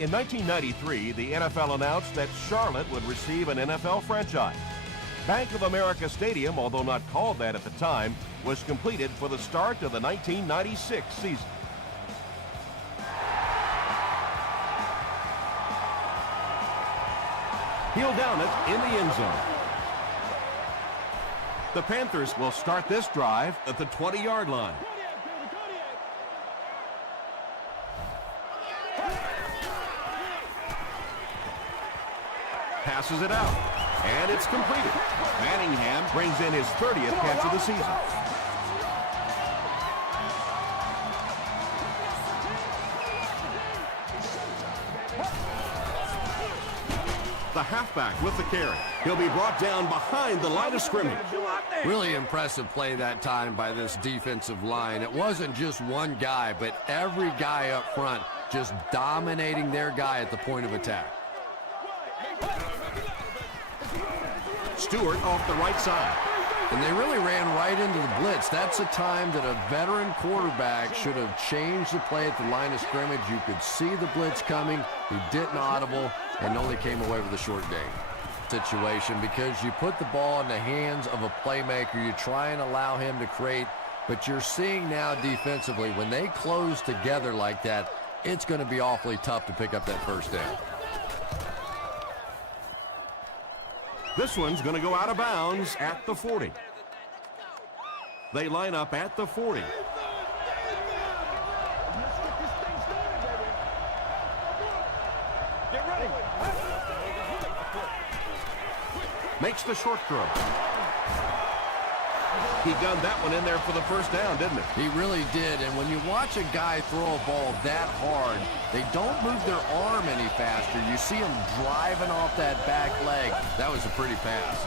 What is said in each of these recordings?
In 1993, the NFL announced that Charlotte would receive an NFL franchise. Bank of America Stadium, although not called that at the time, was completed for the start of the 1996 season. He'll down it in the end zone. The Panthers will start this drive at the 20-yard line. Passes it out, and it's completed. Manningham brings in his 30th catch of the season. The halfback with the carry. He'll be brought down behind the line of scrimmage. Really impressive play that time by this defensive line. It wasn't just one guy, but every guy up front just dominating their guy at the point of attack. Stewart off the right side. And they really ran right into the blitz. That's a time that a veteran quarterback should have changed the play at the line of scrimmage. You could see the blitz coming. He didn't audible and only came away with a short gain situation because you put the ball in the hands of a playmaker. You try and allow him to create. But you're seeing now defensively, when they close together like that, it's going to be awfully tough to pick up that first down. This one's going to go out of bounds at the 40. They line up at the 40. Makes the short throw. He gunned that one in there for the first down, didn't he? He really did, and when you watch a guy throw a ball that hard, they don't move their arm any faster. You see him driving off that back leg. That was a pretty pass.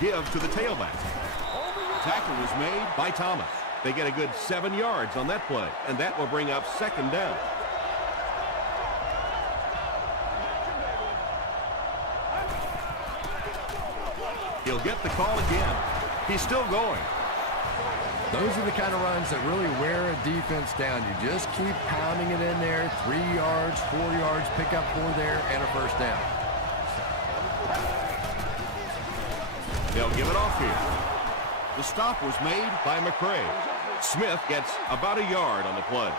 Give to the tailback. Tackle was made by Thomas. They get a good 7 yards on that play, and that will bring up second down. He'll get the call again. He's still going. Those are the kind of runs that really wear a defense down. You just keep pounding it in there. 3 yards, 4 yards, pick up 4 there, and a first down. They'll give it off here. The stop was made by McCray. Smith gets about a yard on the play.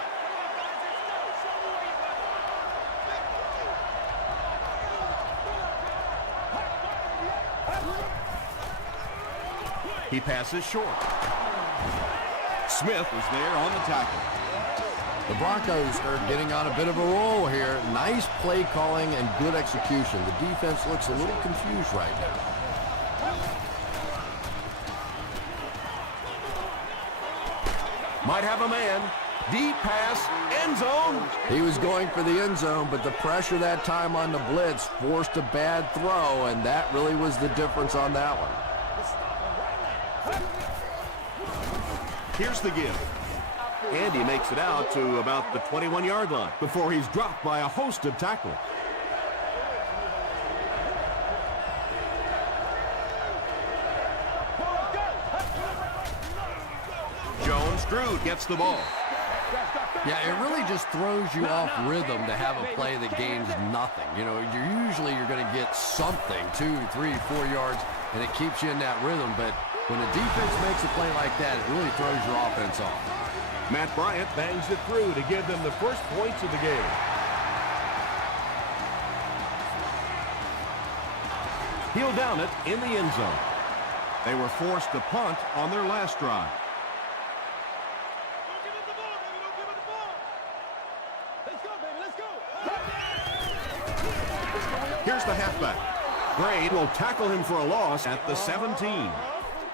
He passes short. Smith was there on the tackle. The Broncos are getting on a bit of a roll here. Nice play calling and good execution. The defense looks a little confused right now. Might have a man. Deep pass, end zone. He was going for the end zone, but the pressure that time on the blitz forced a bad throw, and that really was the difference on that one. Here's the give. Andy makes it out to about the 21-yard line before he's dropped by a host of tacklers. Drew gets the ball. Yeah, it really just throws you off rhythm to have a play that gains nothing. You know, you're going to get something, 2, 3, 4 yards, and it keeps you in that rhythm. But when a defense makes a play like that, it really throws your offense off. Matt Bryant bangs it through to give them the first points of the game. He'll down it in the end zone. They were forced to punt on their last drive. Here's the halfback. Grade will tackle him for a loss at the 17.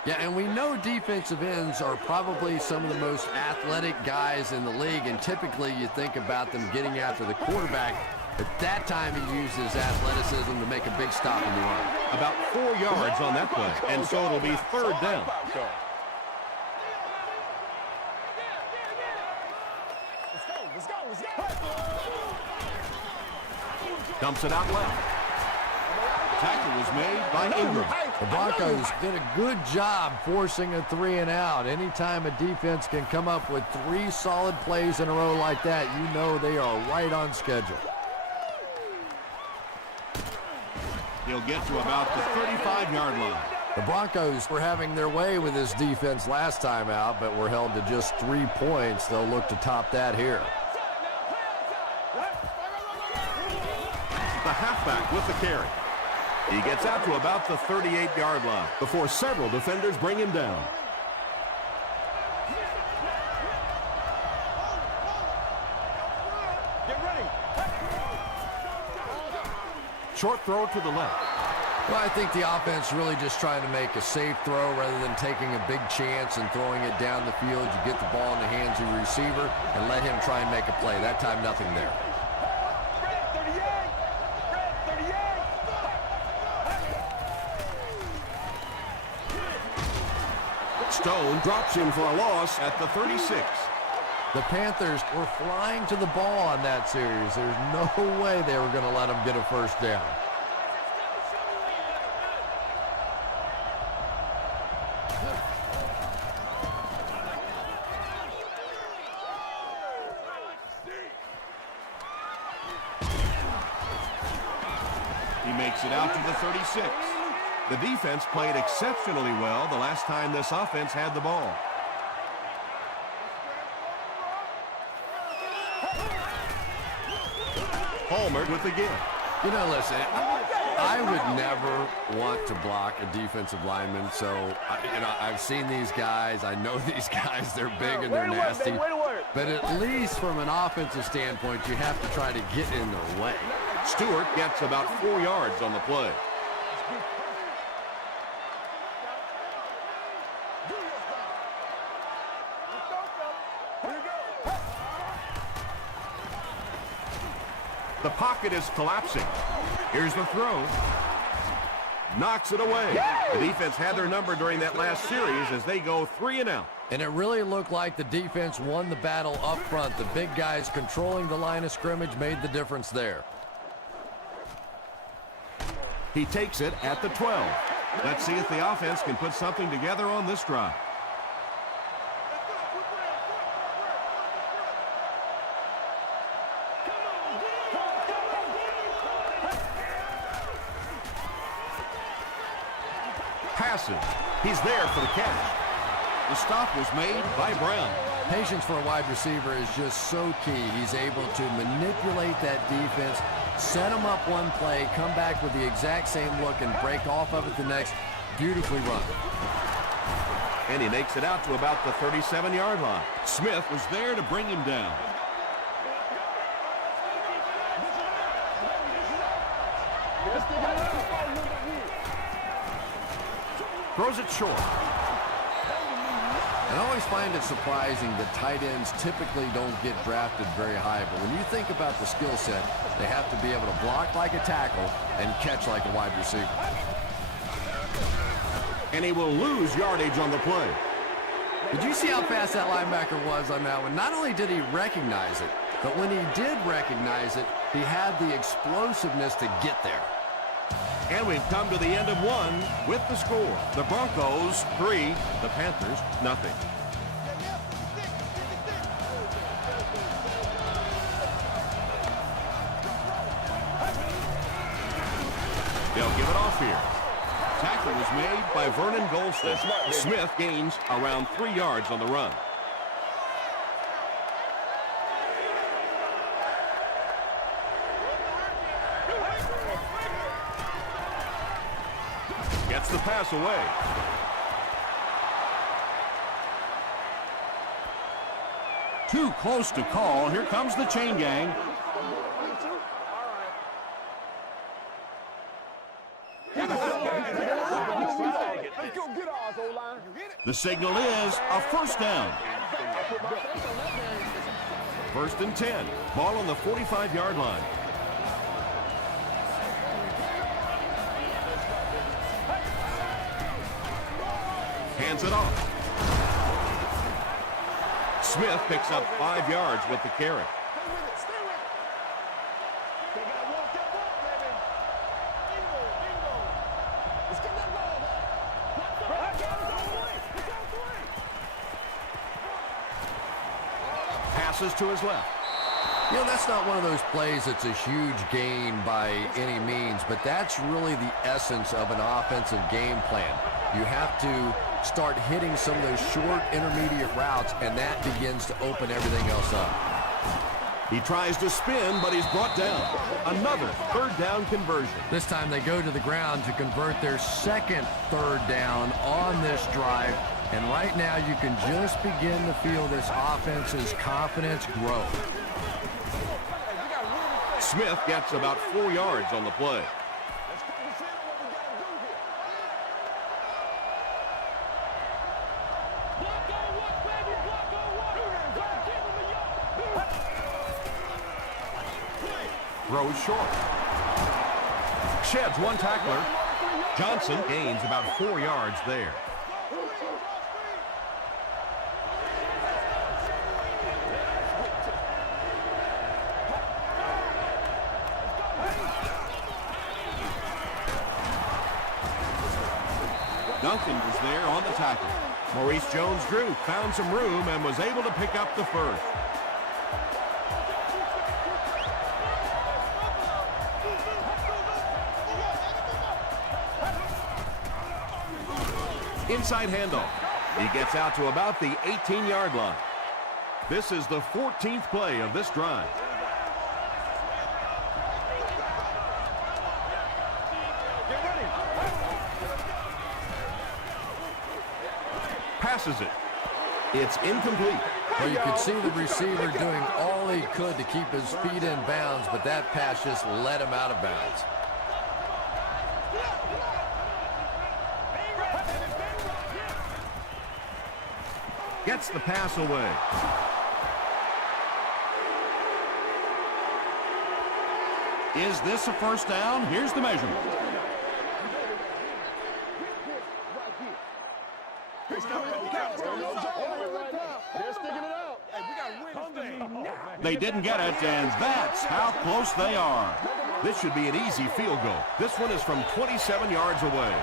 Yeah, and we know defensive ends are probably some of the most athletic guys in the league, and typically you think about them getting after the quarterback. At that time, he used his athleticism to make a big stop in the run. About 4 yards on that play, and so it'll be third down. Dumps it out left. Tackle was made by Ingram. The Broncos did a good job forcing a 3 and out. Anytime a defense can come up with 3 solid plays in a row like that, you know they are right on schedule. He'll get to about the 35-yard line. The Broncos were having their way with this defense last time out, but were held to just 3 points. They'll look to top that here. The halfback with the carry. He gets out to about the 38-yard line before several defenders bring him down. Short throw to the left. Well, I think the offense really just trying to make a safe throw rather than taking a big chance and throwing it down the field. You get the ball in the hands of your receiver and let him try and make a play. That time, nothing there. Stone drops him for a loss at the 36. The Panthers were flying to the ball on that series. There's no way they were going to let them get a first down. He makes it out to the 36. The defense played exceptionally well the last time this offense had the ball. Palmer with the give. You know, listen, I would never want to block a defensive lineman, so, I've seen these guys. I know these guys. They're big and they're nasty. But at least from an offensive standpoint, you have to try to get in their way. Stewart gets about 4 yards on the play. The pocket is collapsing. Here's the throw. Knocks it away. The defense had their number during that last series as they go 3 and out. And it really looked like the defense won the battle up front. The big guys controlling the line of scrimmage made the difference there. He takes it at the 12. Let's see if the offense can put something together on this drive. Passes. He's there for the catch. The stop was made by Brown. Patience for a wide receiver is just so key. He's able to manipulate that defense, set them up one play, come back with the exact same look, and break off of it the next. Beautifully run. And he makes it out to about the 37-yard line. Smith was there to bring him down. Throws it short. I always find it surprising that tight ends typically don't get drafted very high, but when you think about the skill set, they have to be able to block like a tackle and catch like a wide receiver. And he will lose yardage on the play. Did you see how fast that linebacker was on that one? Not only did he recognize it, but when he did recognize it, he had the explosiveness to get there. And we've come to the end of one with the score. The Broncos 3, the Panthers nothing. They'll give it off here. Tackle was made by Vernon Golston. Smith gains around 3 yards on the run. Gets the pass away. Too close to call. Here comes the chain gang. The signal is a first down. 1st and 10. Ball on the 45-yard line. Hands it off. Smith picks up 5 yards with the carry. Passes to his left. You know, that's not one of those plays that's a huge gain by any means, but that's really the essence of an offensive game plan. You have to start hitting some of those short intermediate routes, and that begins to open everything else up. He tries to spin, but he's brought down. Another third down conversion. This time they go to the ground to convert their second third down on this drive. And right now you can just begin to feel this offense's confidence grow. Smith gets about 4 yards on the play. Throws short. Sheds one tackler. Johnson gains about 4 yards there. Duncan was there on the tackle. Maurice Jones-Drew found some room and was able to pick up the first. Inside handoff. He gets out to about the 18-yard line. This is the 14th play of this drive. Passes it. It's incomplete. Well, you could see the receiver doing all he could to keep his feet in bounds, but that pass just let him out of bounds. Gets the pass away. Is this a first down? Here's the measurement. They didn't get it, and that's how close they are. This should be an easy field goal. This one is from 27 yards away.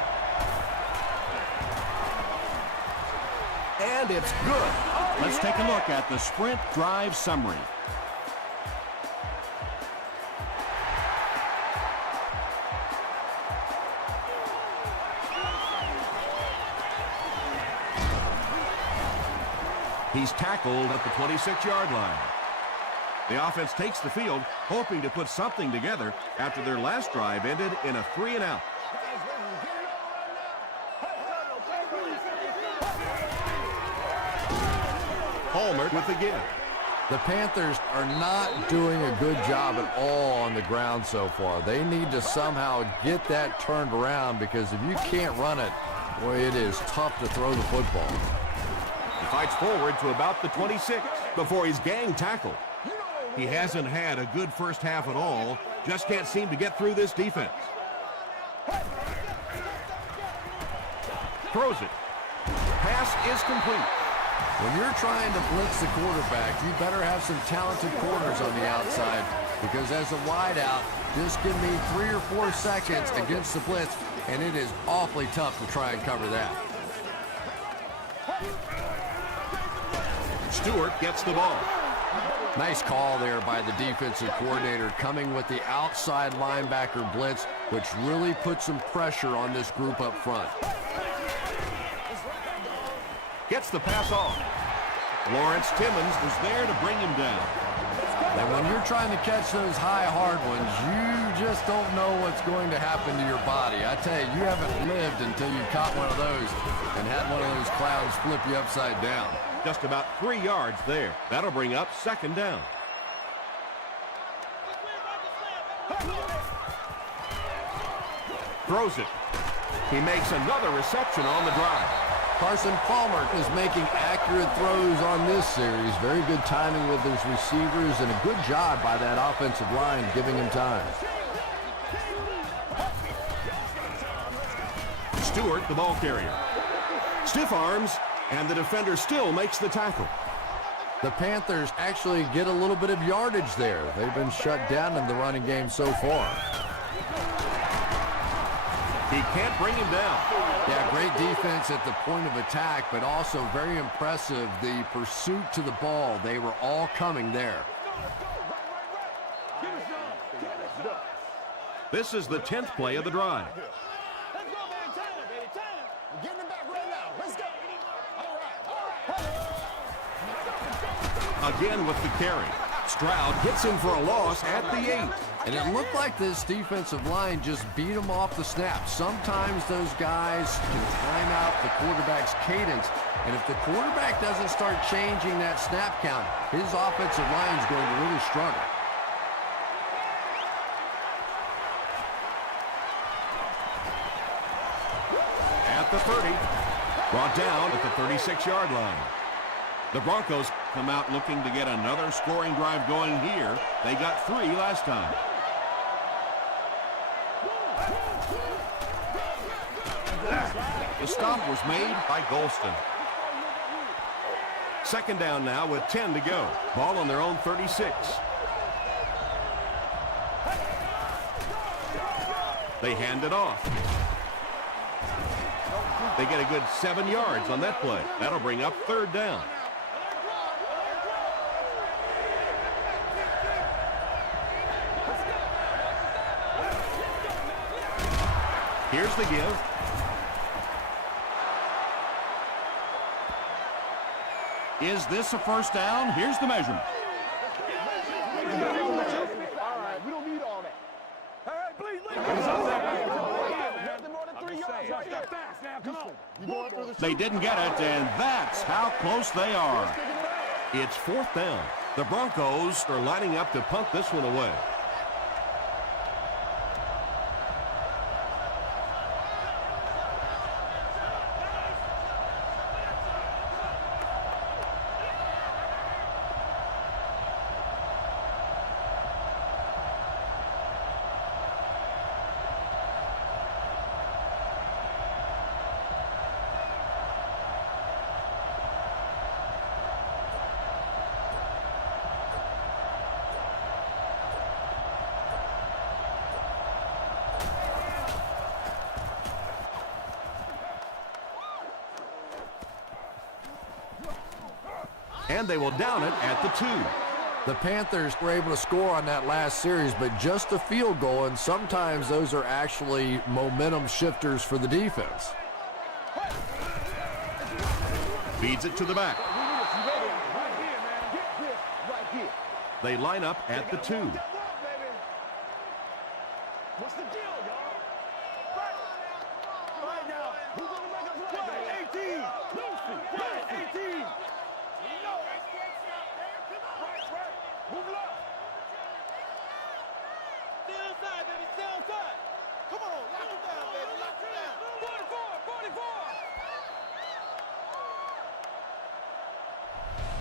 And it's good. Let's take a look at the sprint drive summary. He's tackled at the 26-yard line. The offense takes the field, hoping to put something together after their last drive ended in a 3-and-out. Palmer with the give. The Panthers are not doing a good job at all on the ground so far. They need to somehow get that turned around, because if you can't run it, boy, it is tough to throw the football. He fights forward to about the 26 before he's gang tackled. He hasn't had a good first half at all. Just can't seem to get through this defense. Throws it. Pass is complete. When you're trying to blitz the quarterback, you better have some talented corners on the outside, because as a wideout, just give me 3 or 4 seconds against the blitz, and it is awfully tough to try and cover that. Stewart gets the ball. Nice call there by the defensive coordinator, coming with the outside linebacker blitz, which really puts some pressure on this group up front. Gets the pass off. Lawrence Timmons was there to bring him down. And when you're trying to catch those high, hard ones, you just don't know what's going to happen to your body. I tell you, you haven't lived until you caught one of those and had one of those clowns flip you upside down. Just about 3 yards there. That'll bring up second down. Throws it. He makes another reception on the drive. Carson Palmer is making accurate throws on this series. Very good timing with his receivers, and a good job by that offensive line giving him time. Stewart, the ball carrier. Stiff arms, and the defender still makes the tackle. The Panthers actually get a little bit of yardage there. They've been shut down in the running game so far. He can't bring him down. Yeah, great defense at the point of attack, but also very impressive the pursuit to the ball. They were all coming there. This is the 10th play of the drive. Let's go, man. China, baby. China. We're getting it back right now. Let's go. All right. Again with the carry. Stroud hits him for a loss at the 8. And it looked like this defensive line just beat him off the snap. Sometimes those guys can time out the quarterback's cadence. And if the quarterback doesn't start changing that snap count, his offensive line is going to really struggle. At the 30. Brought down at the 36-yard line. The Broncos come out looking to get another scoring drive going here. They got 3 last time. The stop was made by Golston. Second down now with 10 to go. Ball on their own 36. They hand it off. They get a good 7 yards on that play. That'll bring up third down. Here's the give. Is this a first down? Here's the measurement. All right, we don't need all that. All right, please, nothing more than 3 yards right here. Come on. They didn't get it, and that's how close they are. It's fourth down. The Broncos are lining up to punt this one away. And they will down it at the 2. The Panthers were able to score on that last series, but just a field goal, and sometimes those are actually momentum shifters for the defense. Feeds it to the back. They line up at the 2. What's the deal, y'all? Right now. Who's going to make us right? 18. Lucy. 18. Move it up. Stay inside, baby. Stay inside. Come on. Lock it down, baby. Lock it down. 44.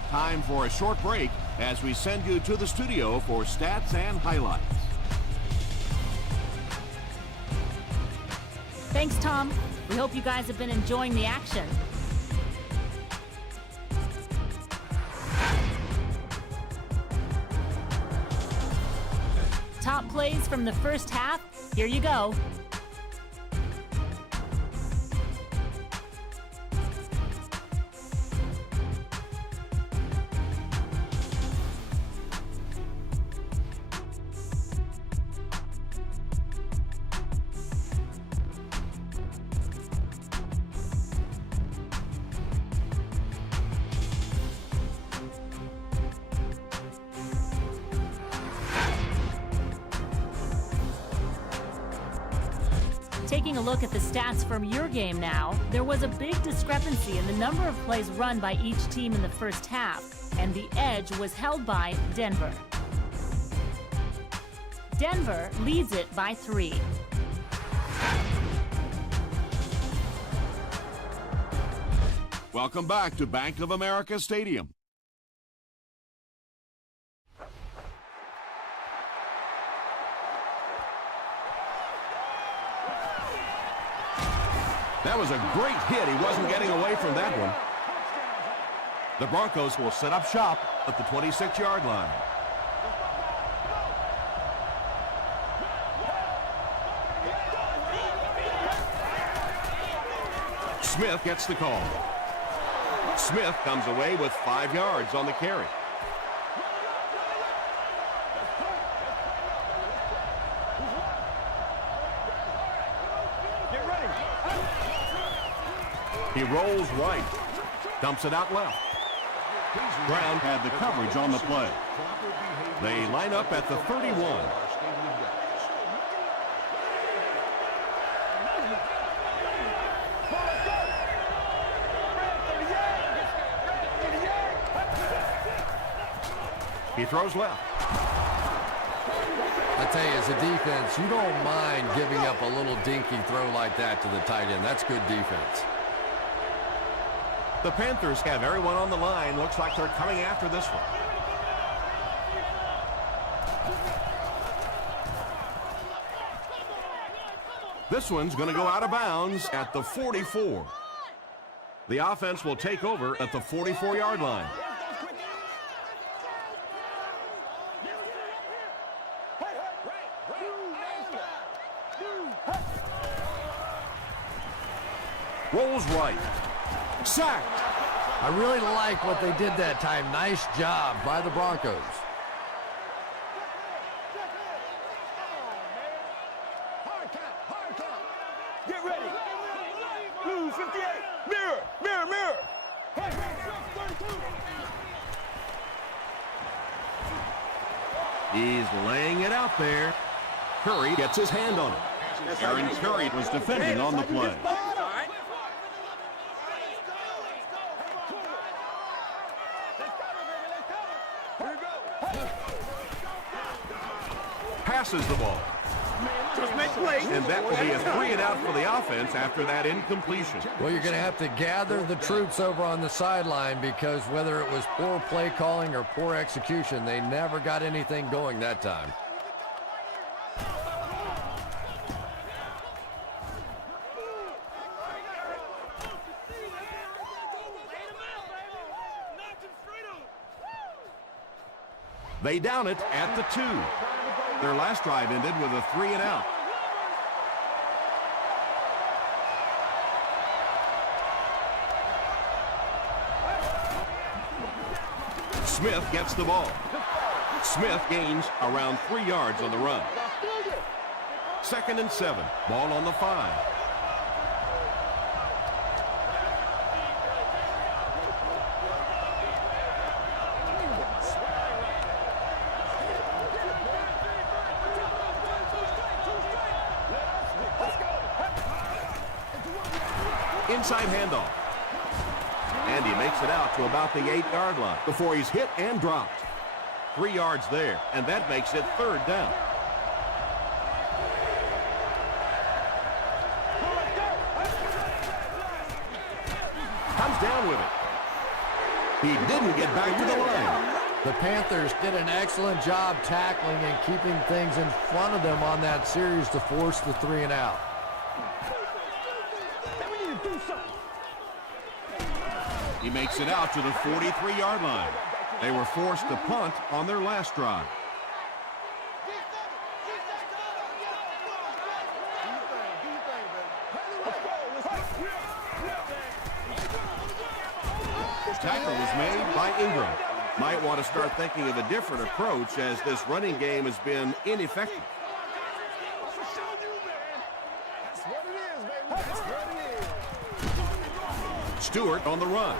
Time for a short break as we send you to the studio for stats and highlights. Thanks, Tom. We hope you guys have been enjoying the action. Top plays from the first half. Here you go. Taking a look at the stats from your game now, there was a big discrepancy in the number of plays run by each team in the first half, and the edge was held by Denver. Denver leads it by 3. Welcome back to Bank of America Stadium. That was a great hit. He wasn't getting away from that one. The Broncos will set up shop at the 26-yard line. Smith gets the call. Smith comes away with 5 yards on the carry. He rolls right. Dumps it out left. Brown had the coverage on the play. They line up at the 31. He throws left. I tell you, as a defense, you don't mind giving up a little dinky throw like that to the tight end. That's good defense. The Panthers have everyone on the line. Looks like they're coming after this one. This one's going to go out of bounds at the 44. The offense will take over at the 44-yard line. Rolls right. Sacked. I really like what they did that time. Nice job by the Broncos. Get ready. Blue 58. Mirror, mirror, mirror. He's laying it out there. Curry gets his hand on it. Aaron Curry was defending on the play. Passes the ball. And that will be a 3-and-out for the offense after that incompletion. Well, you're going to have to gather the troops over on the sideline because whether it was poor play calling or poor execution, they never got anything going that time. They down it at the 2. Their last drive ended with a 3-and-out. Smith gets the ball. Smith gains around 3 yards on the run. 2nd and 7. Ball on the 5. Inside handoff. And he makes it out to about the 8-yard line before he's hit and dropped. 3 yards there, and that makes it 3rd down. Comes down with it. He didn't get back to the line. The Panthers did an excellent job tackling and keeping things in front of them on that series to force the 3-and-out. He makes it out to the 43-yard line. They were forced to punt on their last drive. Tackle was made by Ingram. Might want to start thinking of a different approach as this running game has been ineffective. Stewart on the run.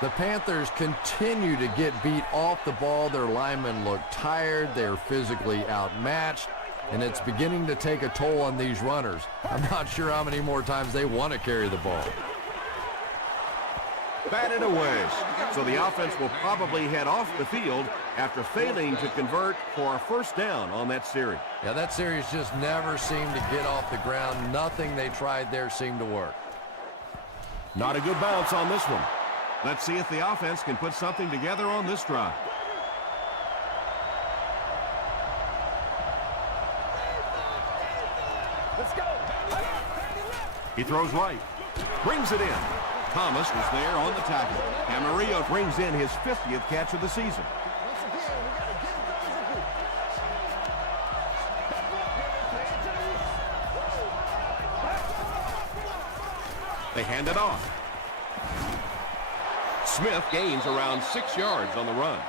The Panthers continue to get beat off the ball. Their linemen look tired. They're physically outmatched, and it's beginning to take a toll on these runners. I'm not sure how many more times they want to carry the ball. Batted away. So the offense will probably head off the field after failing to convert for a 1st down on that series. Yeah, that series just never seemed to get off the ground. Nothing they tried there seemed to work. Not a good bounce on this one. Let's see if the offense can put something together on this drive. Let's go. He throws right. Brings it in. Thomas was there on the tackle. Camarillo brings in his 50th catch of the season. They hand it off. Smith gains around 6 yards on the run.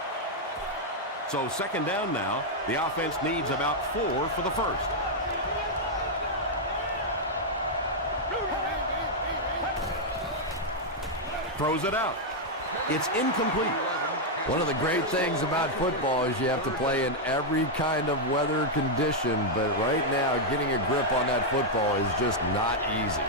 So 2nd down now. The offense needs about 4 for the 1st. Throws it out. It's incomplete. One of the great things about football is you have to play in every kind of weather condition, but right now getting a grip on that football is just not easy.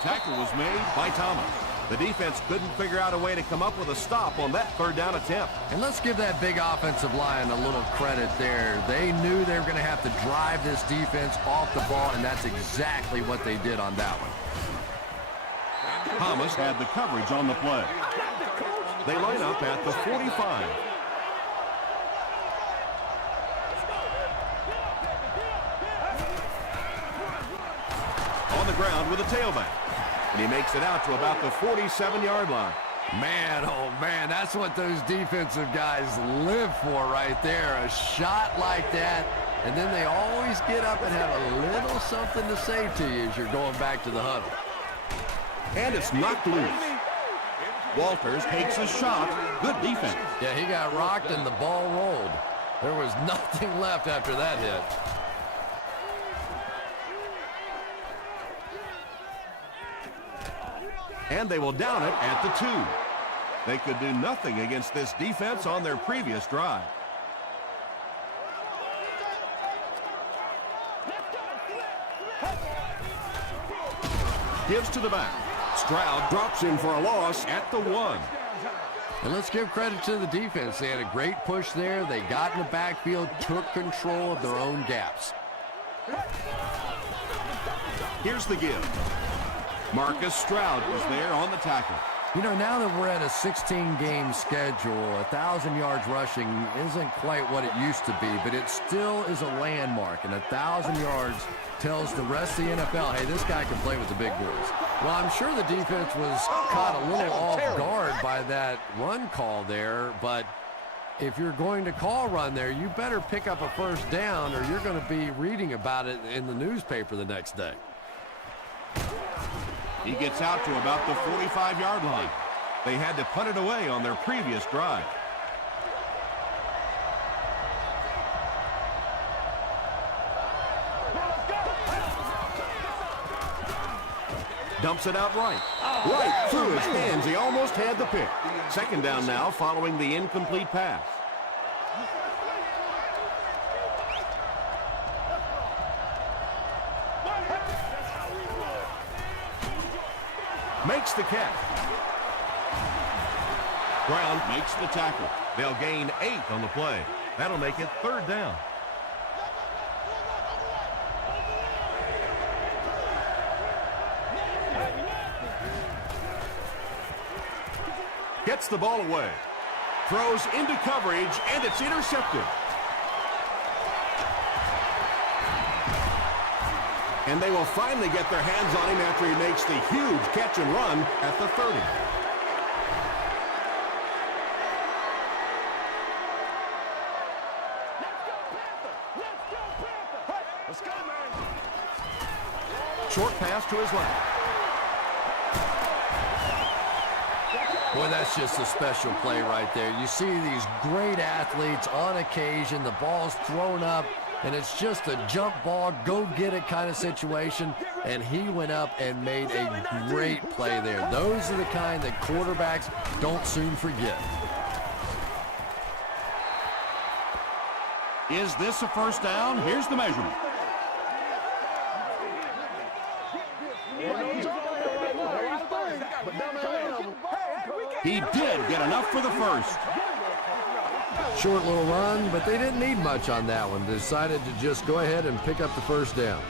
Tackle was made by Thomas. The defense couldn't figure out a way to come up with a stop on that third down attempt. And let's give that big offensive line a little credit there. They knew they were going to have to drive this defense off the ball, and that's exactly what they did on that one. Thomas had the coverage on the play. They line up at the 45. On the ground with a tailback. And he makes it out to about the 47-yard line. Man, oh man, that's what those defensive guys live for right there. A shot like that, and then they always get up and have a little something to say to you as you're going back to the huddle. And it's knocked loose. Walters takes a shot. Good defense. Yeah, he got rocked and the ball rolled. There was nothing left after that hit. And they will down it at the 2. They could do nothing against this defense on their previous drive. Gives to the back. Stroud drops in for a loss at the 1. And let's give credit to the defense. They had a great push there. They got in the backfield, took control of their own gaps. Here's the give. Marcus Stroud was there on the tackle. You know, now that we're at a 16-game schedule, 1,000 yards rushing isn't quite what it used to be, but it still is a landmark, and 1,000 yards tells the rest of the NFL, hey, this guy can play with the big boys. Well, I'm sure the defense was caught a little off guard by that run call there, but if you're going to call run there, you better pick up a first down or you're going to be reading about it in the newspaper the next day. He gets out to about the 45-yard line. They had to punt it away on their previous drive. Dumps it out right. Right through his hands. He almost had the pick. Second down now following the incomplete pass. Makes the catch. Brown makes the tackle. They'll gain 8 on the play. That'll make it third down. Gets the ball away. Throws into coverage, and it's intercepted. And they will finally get their hands on him after he makes the huge catch and run at the 30. Let's go, man. Short pass to his left. Boy, that's just a special play right there. You see these great athletes on occasion, the ball's thrown up, and it's just a jump ball, go get it kind of situation, and he went up and made a great play there. Those are the kind that quarterbacks don't soon forget. Is this a first down? Here's the measurement. He did get enough for the first. Short little run, but they didn't need much on that one. They decided to just go ahead and pick up the first down.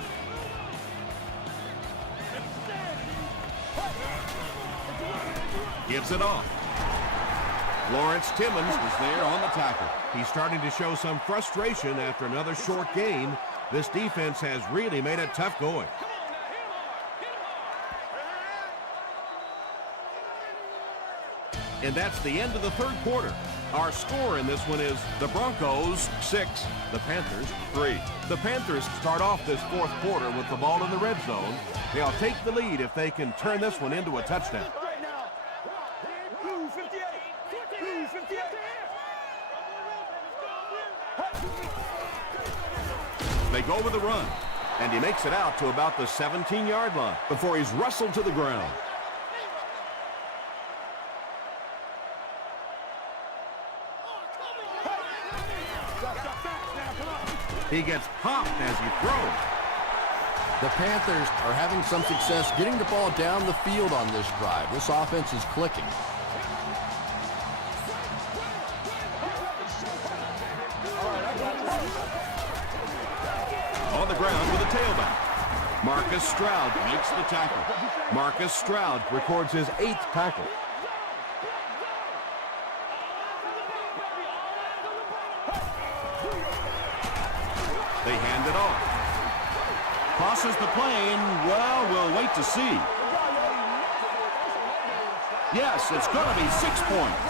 Gives it off. Lawrence Timmons was there on the tackle. He's starting to show some frustration after another short gain. This defense has really made it tough going. And that's the end of the third quarter. Our score in this one is the Broncos 6, the Panthers 3. The Panthers start off this fourth quarter with the ball in the red zone. They'll take the lead if they can turn this one into a touchdown. They go with a run, and he makes it out to about the 17-yard line before he's wrestled to the ground. He gets popped as he throws. The Panthers are having some success getting the ball down the field on this drive. This offense is clicking. On the ground with a tailback. Marcus Stroud makes the tackle. Marcus Stroud records his 8th tackle. They hand it off. Crosses the plane. Well, we'll wait to see. Yes, it's going to be 6 points.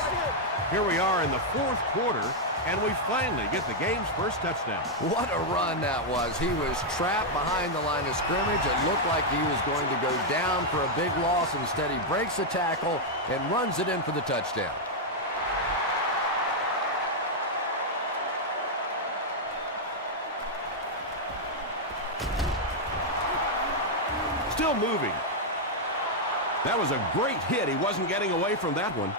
Here we are in the 4th quarter, and we finally get the game's first touchdown. What a run that was. He was trapped behind the line of scrimmage. It looked like he was going to go down for a big loss. Instead, he breaks the tackle and runs it in for the touchdown. Still moving. That was a great hit. He wasn't getting away from that one.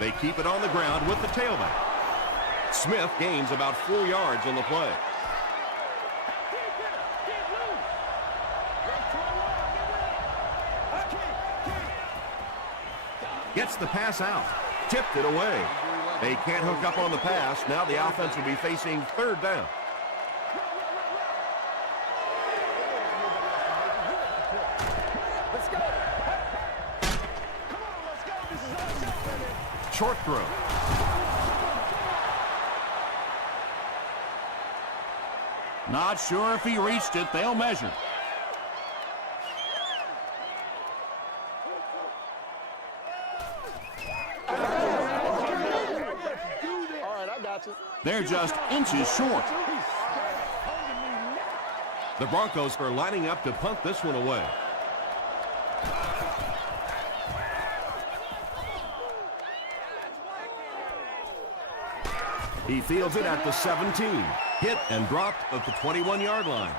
They keep it on the ground with the tailback. Smith gains about 4 yards on the play. Gets the pass out. Tipped it away. They can't hook up on the pass. Now the offense will be facing 3rd down. Short throw. Not sure if he reached it. They'll measure. They're just inches short. The Broncos are lining up to punt this one away. He fields it at the 17. Hit and dropped at the 21-yard line.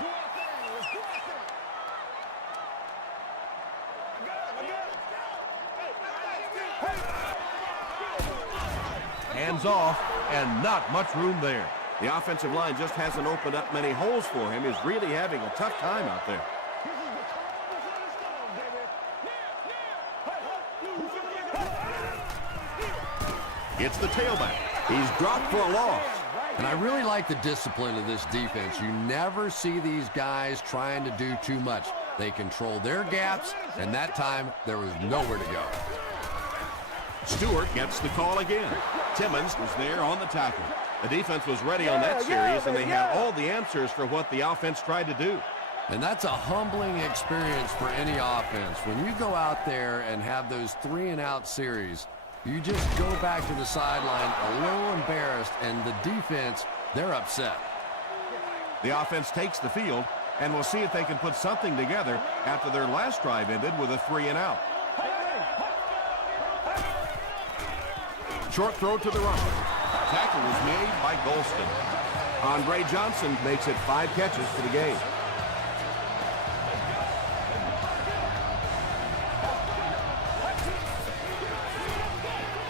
Hands off, and not much room there. The offensive line just hasn't opened up many holes for him. He's really having a tough time out there. It's the tailback. He's dropped for a loss. And I really like the discipline of this defense. You never see these guys trying to do too much. They control their gaps, and that time there was nowhere to go. Stewart gets the call again. Timmons was there on the tackle. The defense was ready on that series, and they had all the answers for what the offense tried to do. And that's a humbling experience for any offense. When you go out there and have those 3-and-out series, you just go back to the sideline a little embarrassed, and the defense, they're upset. The offense takes the field, and we'll see if they can put something together after their last drive ended with a 3-and-out. Short throw to the right. Tackle was made by Golston. Andre Johnson makes it 5 catches for the game.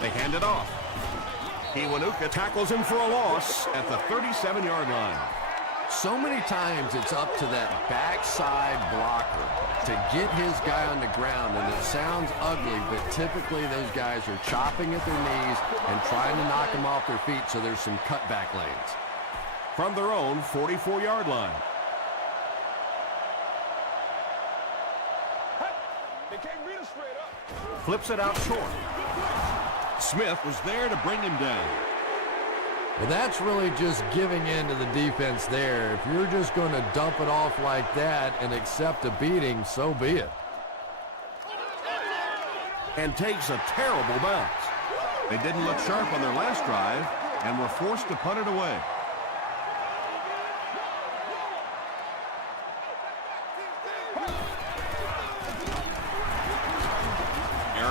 They hand it off. Iwanuka tackles him for a loss at the 37-yard line. So many times it's up to that backside blocker to get his guy on the ground, and it sounds ugly, but typically those guys are chopping at their knees and trying to knock them off their feet, so there's some cutback lanes. From their own 44-yard line. They can't beat us straight up. Flips it out short. Smith was there to bring him down. Well, that's really just giving in to the defense there. If you're just going to dump it off like that and accept a beating, so be it. And takes a terrible bounce. They didn't look sharp on their last drive and were forced to punt it away.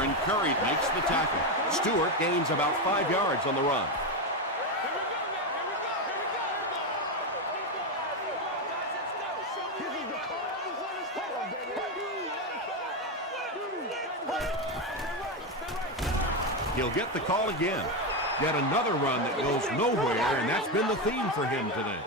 and Curry makes the tackle. Stewart gains about 5 yards on the run. He'll get the call again. Yet another run that goes nowhere, and that's been the theme for him today.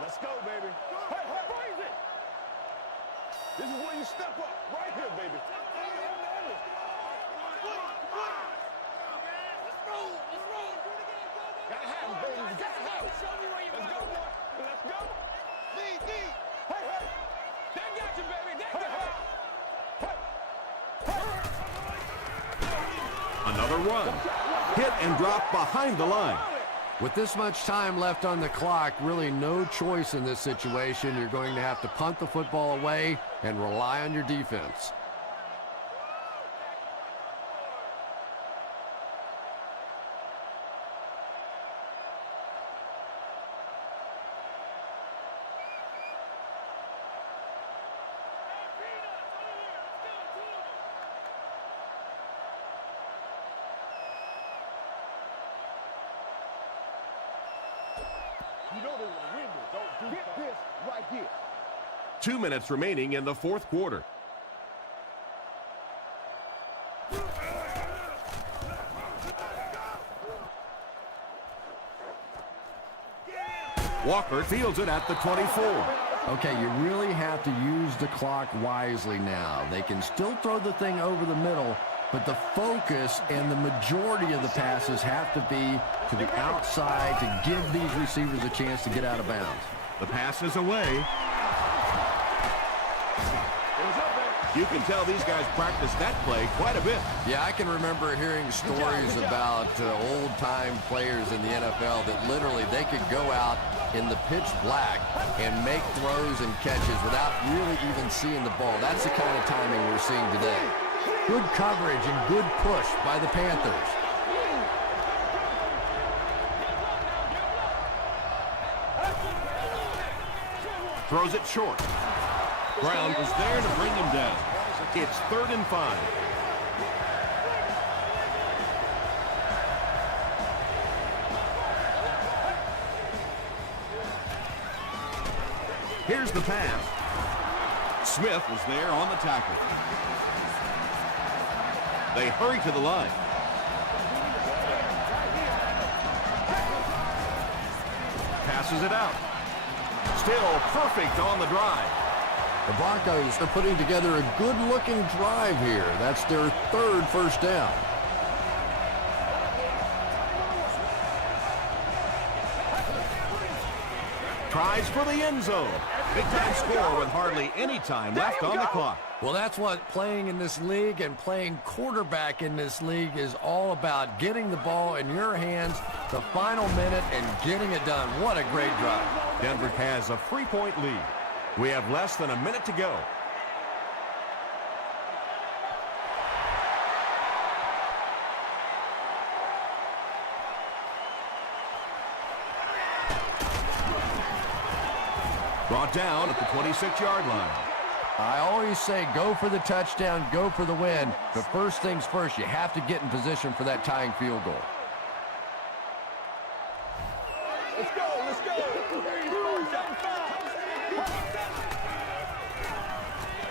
Let's go, baby. Hey, freeze it! This is where you step up, right here, baby. Gotta have it, baby. You gotta have it. Let's go, boy. Let's go. Lead. Hey. They got you, baby. They got you. Another run. Hit and drop behind the line. With this much time left on the clock, really no choice in this situation. You're going to have to punt the football away and rely on your defense. You know they want to win this. Don't do Get this right here. 2 minutes remaining in the fourth quarter. Walker fields it at the 24. Okay, you really have to use the clock wisely now. They can still throw the thing over the middle, but the focus and the majority of the passes have to be to the outside to give these receivers a chance to get out of bounds. The pass is away. You can tell these guys practice that play quite a bit. Yeah, I can remember hearing stories about old-time players in the NFL that literally they could go out in the pitch black and make throws and catches without really even seeing the ball. That's the kind of timing we're seeing today. Good coverage and good push by the Panthers. Throws it short. Brown was there to bring him down. It's 3rd and 5. Here's the pass. Smith was there on the tackle. They hurry to the line. Passes it out. Still perfect on the drive. The Broncos are putting together a good-looking drive here. That's their 3rd first down. Tries for the end zone. Big-time score with hardly any time left on the clock. Well, that's what playing in this league and playing quarterback in this league is all about, getting the ball in your hands the final minute and getting it done. What a great drive. Denver has a 3-point lead. We have less than a minute to go. Brought down at the 26-yard line. I always say go for the touchdown, go for the win. But first things first, you have to get in position for that tying field goal. Let's go.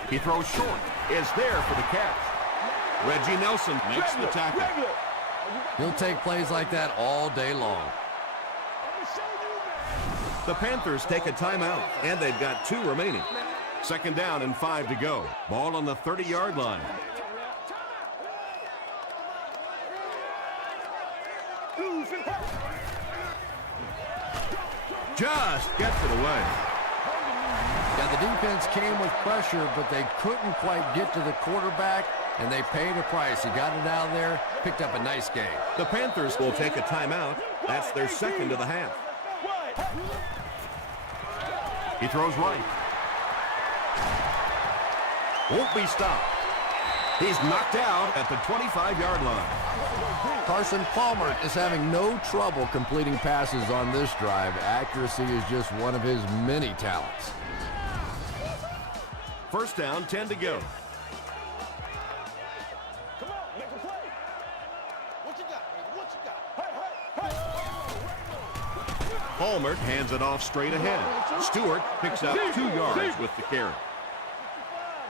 He throws short. Is there for the catch. Reggie Nelson makes the tackle. He'll take plays like that all day long. The Panthers take a timeout, and they've got 2 remaining. 2nd down and 5 to go. Ball on the 30-yard line. Just gets it away. Now, the defense came with pressure, but they couldn't quite get to the quarterback, and they paid a price. He got it out of there, picked up a nice game. The Panthers will take a timeout. That's their 2nd of the half. He throws right. Won't be stopped. He's knocked out at the 25-yard line. Carson Palmer is having no trouble completing passes on this drive. Accuracy is just one of his many talents. First down, 10 to go. Come on, make a play. What you got, baby? What you got? Hey. Palmer hands it off straight ahead. Stewart picks up 2 yards with the carry.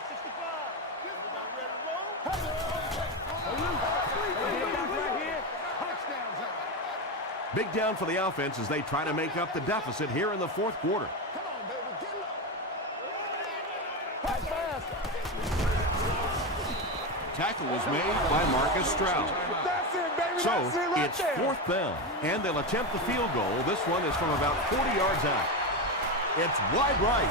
65. Big down for the offense as they try to make up the deficit here in the fourth quarter. Come on, baby. Get low. Pass fast. Tackle was made by Marcus Stroud. That's it, baby. So That's it right it's there. fourth down, and they'll attempt the field goal. This one is from about 40 yards out. It's wide right.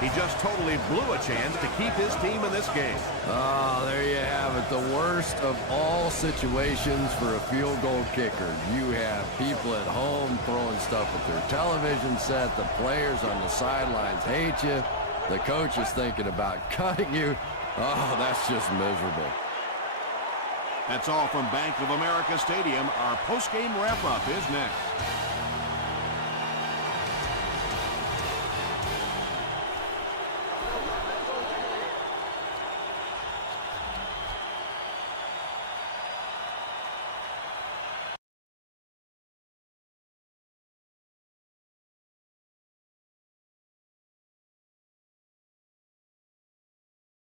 He just totally blew a chance to keep his team in this game. Oh, there you have it. The worst of all situations for a field goal kicker. You have people at home throwing stuff at their television set. The players on the sidelines hate you. The coach is thinking about cutting you. Oh, that's just miserable. That's all from Bank of America Stadium. Our post-game wrap-up is next.